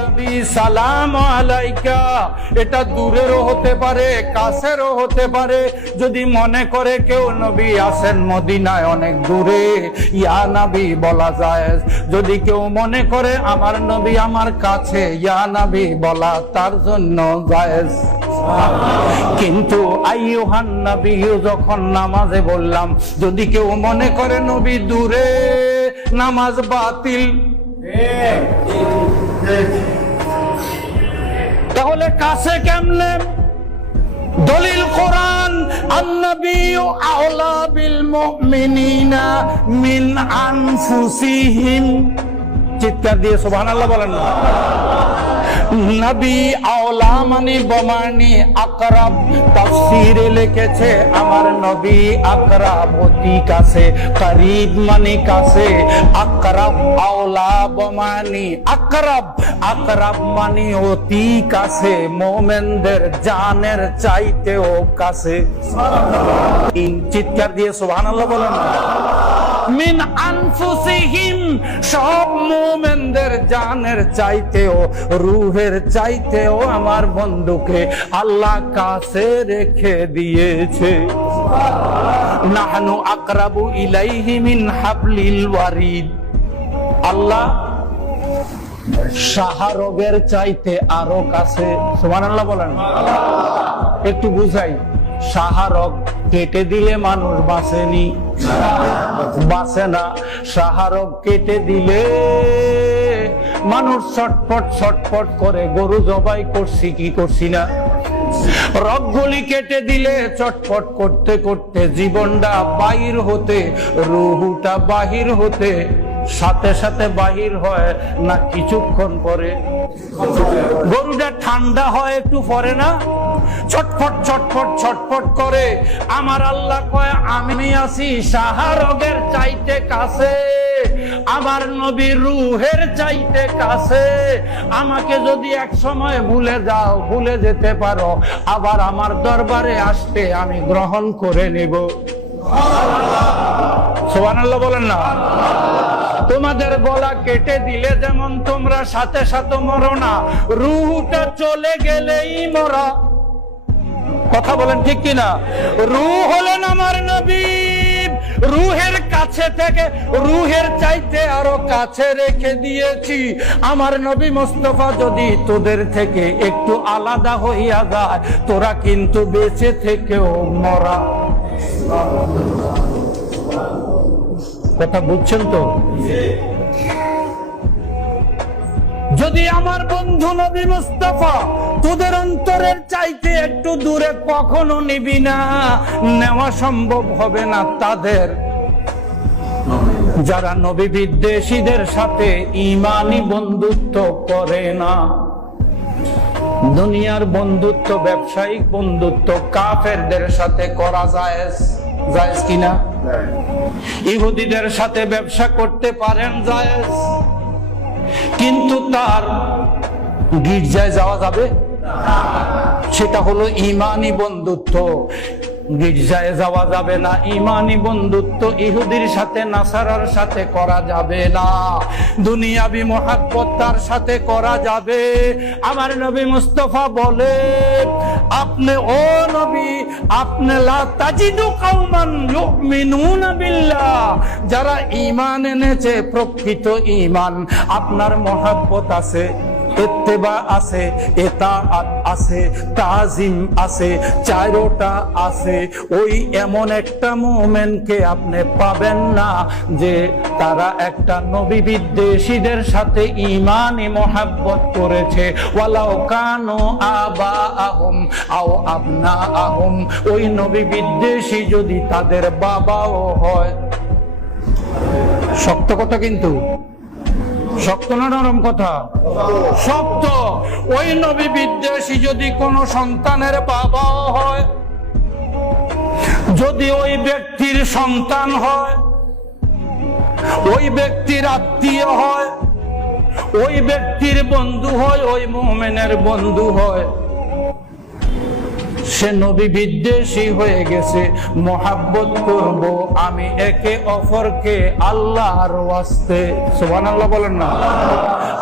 নবী সালাম আলাইকা, এটা দূরেরও হতে পারে কাছেরও হতে পারে। যদি মনে করে কেউ নবী আছেন মদিনায় অনেক দূরে, ইয়া নবী বলা যায়। যদি কেউ মনে করে আমার নবী আমার কাছে, ইয়া নবী বলা তার জন্য জায়েজ। কিন্তু আইয়ুহান নবী যখন নামাজে বললাম, যদি কেউ মনে করে নবী দূরে, নামাজ বাতিল। তাহলে কাছে কেমনে? দলিল কোরআন, আন-নাবিয়্যু আওলা বিল মুমিনিনা মিন আনফুসিহিম। চিৎকার দিয়ে সুবহানাল্লাহ বলেন না। নবী আওলা মানে বমানি আকরাব। তাফসীরে লিখেছে আমার নবী আকরাব অতি কাছে, করিব মানে কাছে, আকরাব আওলা বমানি আকরাব, আকরাব মানে অতি কাছে, মুমিনদের জানের চাইতেও কাছে। চিৎকার দিয়ে সুবহানাল্লাহ বলেন না। মিন আনফুসিহিম, সব মুমিনদের জানের চাইতেও, রূহের চাইতেও আমার বন্ধুকে আল্লাহ কাছে রেখে দিয়েছে। নাহনু আকরাবু ইলাইহি মিন হাবলিল ওয়ারিদ। আল্লাহ শাহরগের চাইতে আরো কাছে। সুবহানাল্লাহ বলেন। একটু বুঝাই, শাহরগ কেটে দিলে মানুষ বাঁচেনি, বাঁচে না। শাহরগ কেটে দিলে মানুষ ছটফট ছটফট করে। গরু জবাই করছি কি করছি না? রগগুলি কেটে দিলে চটপট করতে করতে জীবনটা বাহির হতে, রুহুটা বাহির হতে সাথে সাথে বাহির হয় না কিছুক্ষণ পরে? গরুটা ঠান্ডা হয় একটু পরে না? ছটফট ছটফট ছটফট করে। আমার আল্লাহ কয় আমি আছি শাহরগের চাইতে কাছে, আমার নবী রূহের চাইতে কাছে। আমাকে যদি এক সময় ভুলে যাও, ভুলে যেতে পারো, আবার আমার দরবারে আসতে আমি গ্রহণ করে নেব। সুবহানাল্লাহ বলেন না। তোমাদের গলা কেটে দিলে যেমন তোমরা সাথে সাথে মরো না, রূহটা চলে গেলেই মরা। কথা বলেন ঠিক কিনা? রূহ হলেন আমার নবী, রূহের কাছে থেকে, রূহের চাইতে আরো কাছে রেখে দিয়েছি। আমার নবী মুস্তাফা যদি তোদের থেকে একটু আলাদা হইয়া যায়, তোরা কিন্তু বেঁচে থেকেও মরা। কথা বুঝছেন তো? যদি আমার বন্ধু নবী মুস্তাফা তোদের অন্তরের চাইতে একটু দূরে কখনো নিবি না, নেওয়া সম্ভব হবে না তাদের যারা নবী বিদ্বেষীদের সাথে ঈমানি বন্ধুত্ব করে না। দুনিয়ার বন্ধুত্ব, ব্যবসায়িক বন্ধুত্ব কাফেরদের সাথে করা জায়েজ, জায়েজ কিনা? ইহুদিদের সাথে ব্যবসা করতে পারেন, জায়েজ। কিন্তু তার গির্জায় যাওয়া যাবে? সেটা হলো ঈমানি বন্ধুত্ব। গির্জায় যাওয়া যাবে না, ঈমানি বন্ধুত্ব ইহুদির সাথে নাসারার সাথে করা যাবে না। দুনিয়াবি মুহাব্বত তার সাথে করা যাবে। আমার নবী মুস্তাফা বলে, আপনি ও নবী, আপনি লা তাজিদু কাওমান ইউমিনুনা বিল্লাহ, যারা ঈমান এনেছে, প্রকৃত ঈমান, আপনার মুহাব্বত আছে, ইত্তেবা আছে, ইতাআত আছে, তাজিম আছে, চারোটা আছে। ওই এমন একটা মুমিনকে আপনি পাবেন না যে তারা একটা নবী বিদ্বেষীদের সাথে ঈমানি মুহাব্বত করেছে। ওয়ালাউ কানু আবাআহুম আও আবনাআহুম, ওই নবী বিদ্বেষী যদি তাদের বাবাও হয়। শক্ত কথা কিন্তু, শক্ত না নরম কথা? শক্ত। ওই নবী বিদ্বেষী যদি কোন সন্তানের বাবা হয়, যদি ওই ব্যক্তির সন্তান হয়, ওই ব্যক্তির আত্মীয় হয়, ওই ব্যক্তির বন্ধু হয়, ওই মুমিনের বন্ধু হয়, সে নবী বিদ্বেষী হয়ে গেছে। মোহাব্বত করব আমি একে অপরকে আল্লাহর ওয়াস্তে, সুবহানাল্লাহ বলেন না,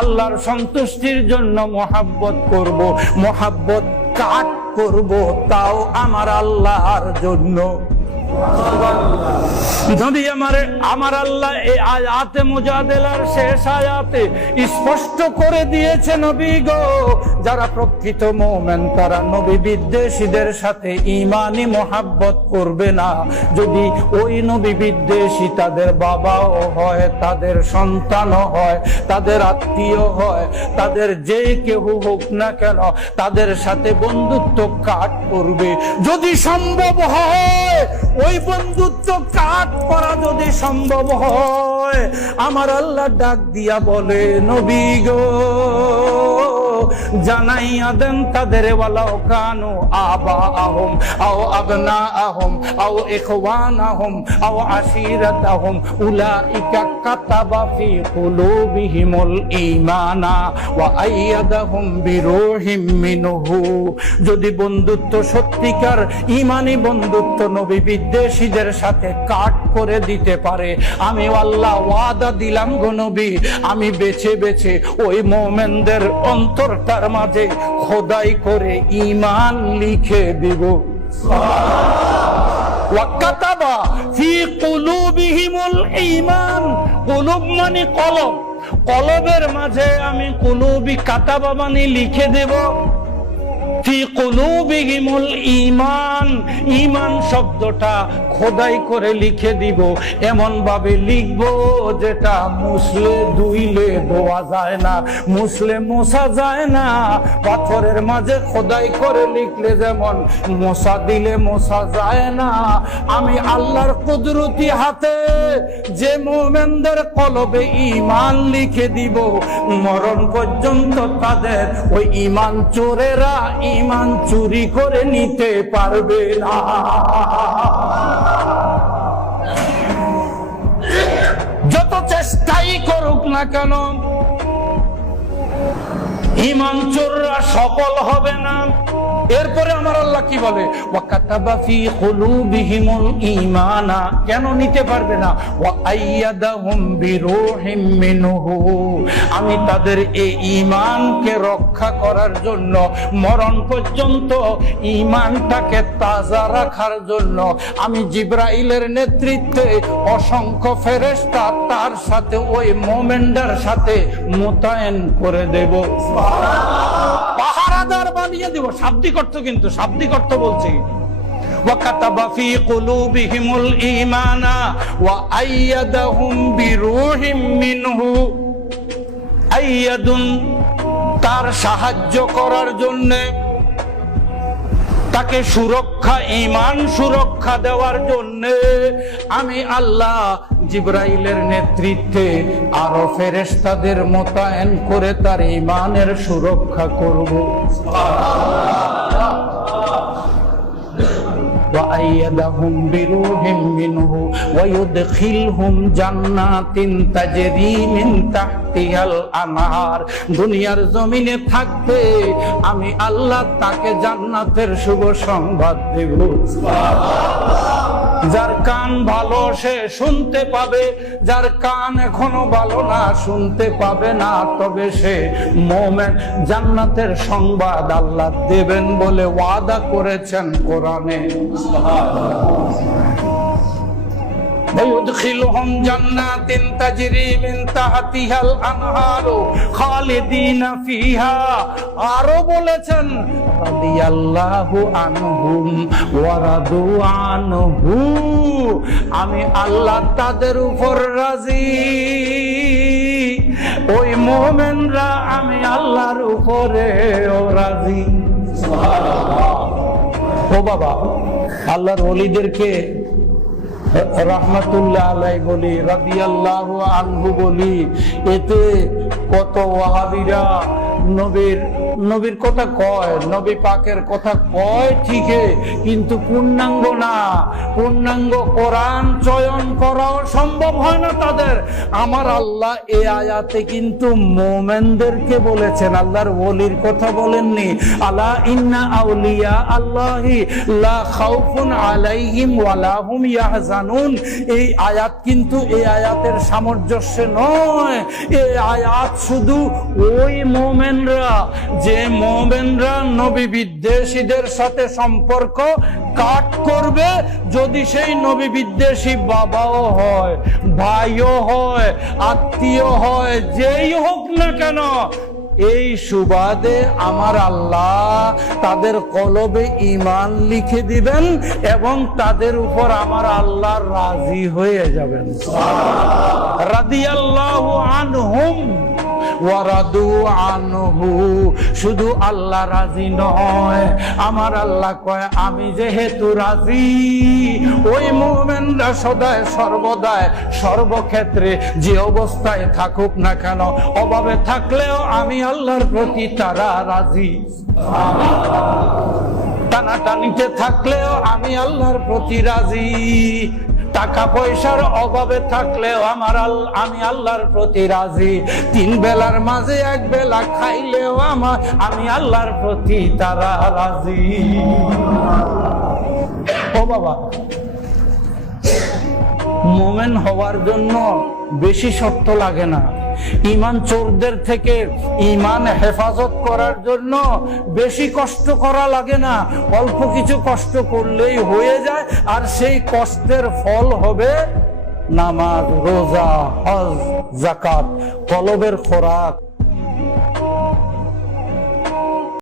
আল্লাহর সন্তুষ্টির জন্য মোহাব্বত করব, মোহাব্বত কাট করব তাও আমার আল্লাহর জন্য। নবী আমার আল্লাহ এই আয়াতে মুজাদেলার শেষ আয়াতে স্পষ্ট করে দিয়েছে, নবী গো, যারা প্রকৃত মুমিন তারা নবী বিদ্বেষীদের সাথে ঈমানি মোহাব্বত করবে না। যদি ওই নবী বিদ্বেষী তাদের বাবাও হয়, তাদের সন্তানও হয়, তাদের আত্মীয় হয়, তাদের যে কেউ হোক না কেন, তাদের সাথে বন্ধুত্ব কাট করবে। যদি সম্ভব হয় ওই বন্ধুত্ব কাট করা যদি সম্ভব হয়, আমার আল্লাহ ডাক দিয়া বলে, নবী গো জানাইয়া দেন তাদের, ওয়ালাউ কানু আবাআহুম আও আবনাআহুম আও ইখওয়ানাহুম আও আশীরাতাহুম উলাইকা কাতাবা ফি কুলুবিহিমুল ঈমানা ওয়া আইয়াদাহুম বিরূহিম মিনহু। যদি বন্ধুত্ব সত্যিকার ঈমানি বন্ধুত্ব নবী বিদ্বেষীদের সাথে কাট করে দিতে পারে, আমি আল্লাহ ওয়াদা দিলাম গো নবী, আমি বেছে বেছে ওই মুমিনদের অন্তরটার মাঝে খোদাই করে ঈমান লিখে দিব। ওয়া কাতাবা ফি কুলুবিহিমুল ঈমান, কুলুব মানে কলব, কলবের মাঝে আমি কুলুবি কাতাবা মানে লিখে দেব। ফি কুলুবিহিমুল ঈমান, ঈমান শব্দটা খোদাই করে লিখে দিব, এমন ভাবে লিখব যেটা মুছলে ধুইলে ধোয়া যায় না, মুছলে মোছা যায় না। পাথরের মাঝে খোদাই করে লিখলে যেমন মোছা দিলে মোছা যায় না, আমি আল্লাহর কুদরতি হাতে যে মুমিনদের কলবে ঈমান লিখে দিব, মরণ পর্যন্ত তাদের ওই ঈমান চোরেরা ঈমান চুরি করে নিতে পারবে না। যত চেষ্টাই করুক না কেন ঈমান চোররা সফল হবে না। এরপরে আমার আল্লাহ কি বলে, ওয়া কাতাবা ফি কুলুবিহিমুল ঈমানা, কেন নিতে পারবে না, ওয়া আইয়াদাহুম বিরূহিম মিনহু, আমি তাদের এই ঈমানকে রক্ষা করার জন্য, মরণ পর্যন্ত ঈমানটাকে তাজা রাখার জন্য আমি জিবরাইলের নেতৃত্বে অসংখ্য ফেরেশতা তার সাথে ওই মুমিনদের সাথে মোতায়েন করে দেব, পাহারাদার বানিয়ে দেব। শাব্দিক অর্থ, কিন্তু শাব্দিক অর্থ বলছি, ওয়া কাতাবা ফি কুলুবিহিমুল ঈমানা ওয়া আইয়াদাহুম বিরূহিম মিনহু। আইয়াদুন তার সাহায্য করার জন্য, তাকে সুরক্ষা, ঈমান সুরক্ষা দেওয়ার জন্য আমি আল্লাহ জিবরাইলের নেতৃত্বে আরো ফেরেশতাদের মোতায়েন করে তার ঈমানের সুরক্ষা করব। وأيدهم بروح منه ويدخلهم جنات تجري من تحتها الأنهار। দুনিয়ার জমিনে থাকতে আমি আল্লাহ তাকে জান্নাতের শুভ সংবাদ দেব। যার কান ভালো সে শুনতে পাবে, যার কান এখনো ভালো না শুনতে পাবে না, তবে সে মুমিন, জান্নাতের সংবাদ আল্লাহ দেবেন বলে ওয়াদা করেছেন কোরআনে। ويدخلهم جنات تجري من تحتها الأنهار خالدين فيها। আরো বলেছেন রাদিয়াল্লাহু আনহুম ওয়া রাদু আনহু, আমি আল্লাহ তাদের উপর রাজি, ওই মুমিনরা আমি আল্লাহর উপরে রাজি। ও বাবা, আল্লাহর ওলিদেরকে রাহমাতুল্লাহ আলাইহি বলি, রাদিয়াল্লাহু আনহু বলি, এতে কত ওয়াহাবিরা নবীর কথা কয়, নবী পাকের কথা কয় ঠিকই, কিন্তু পূর্ণাঙ্গ না। পূর্ণাঙ্গ কোরআন চয়ন করাও সম্ভব হয় না তাদের। আমার আল্লাহ এই আয়াতে কিন্তু মুমিনদেরকে বলেছেন, আল্লাহর ওলির কথা বলেননি। আলা ইন্না আউলিয়া আল্লাহি লা খাউফুন আলাইহিম ওয়ালা হুম ইয়াহজানুন। এই আয়াত কিন্তু এই আয়াতের সামঞ্জস্য নয়। এই আয়াত শুধু ওই মুমিনরা, যে মুমিনরা নবী বিদ্বেষীদের সাথে সম্পর্ক কাট করবে, যদি সেই নবী বিদ্বেষী বাবাও হয়, ভাইও হয়, আত্মীয় হয়, যেই হোক না কেন, এই সুবাদে আমার আল্লাহ তাদের কলবে ঈমান লিখে দিবেন এবং তাদের উপর আমার আল্লাহ রাজি হয়ে যাবেন। রাদিয়াল্লাহু আনহুম ওয়া রাদু আনহু। শুধু আল্লাহ রাজি নয়, আমার আল্লাহ কয় আমি যেহেতু রাজি, ওই মুমিনরা সদায় সর্বদায় সর্বক্ষেত্রে যে অবস্থায় থাকুক না কেন, অভাবে থাকলেও আমি আল্লাহর প্রতি তারা রাজি, টানাটানিতে থাকলেও আমি আল্লাহর প্রতি রাজি, টাকা পয়সার অভাবে থাকলেও আমি আল্লাহর প্রতি রাজি, 3 বেলার মাঝে 1 বেলা খাইলেও আমি আল্লাহর প্রতি তারা রাজি। ও বাবা, মুমিন হওয়ার জন্য বেশি শর্ত লাগে না। ঈমান চোরদের থেকে ঈমান হেফাজত করার জন্য বেশি কষ্ট করা লাগে না। অল্প কিছু কষ্ট করলেই হয়ে যায়, আর সেই কষ্টের ফল হবে নামাজ, রোজা, হজ, যাকাত, কলবের খোরাক।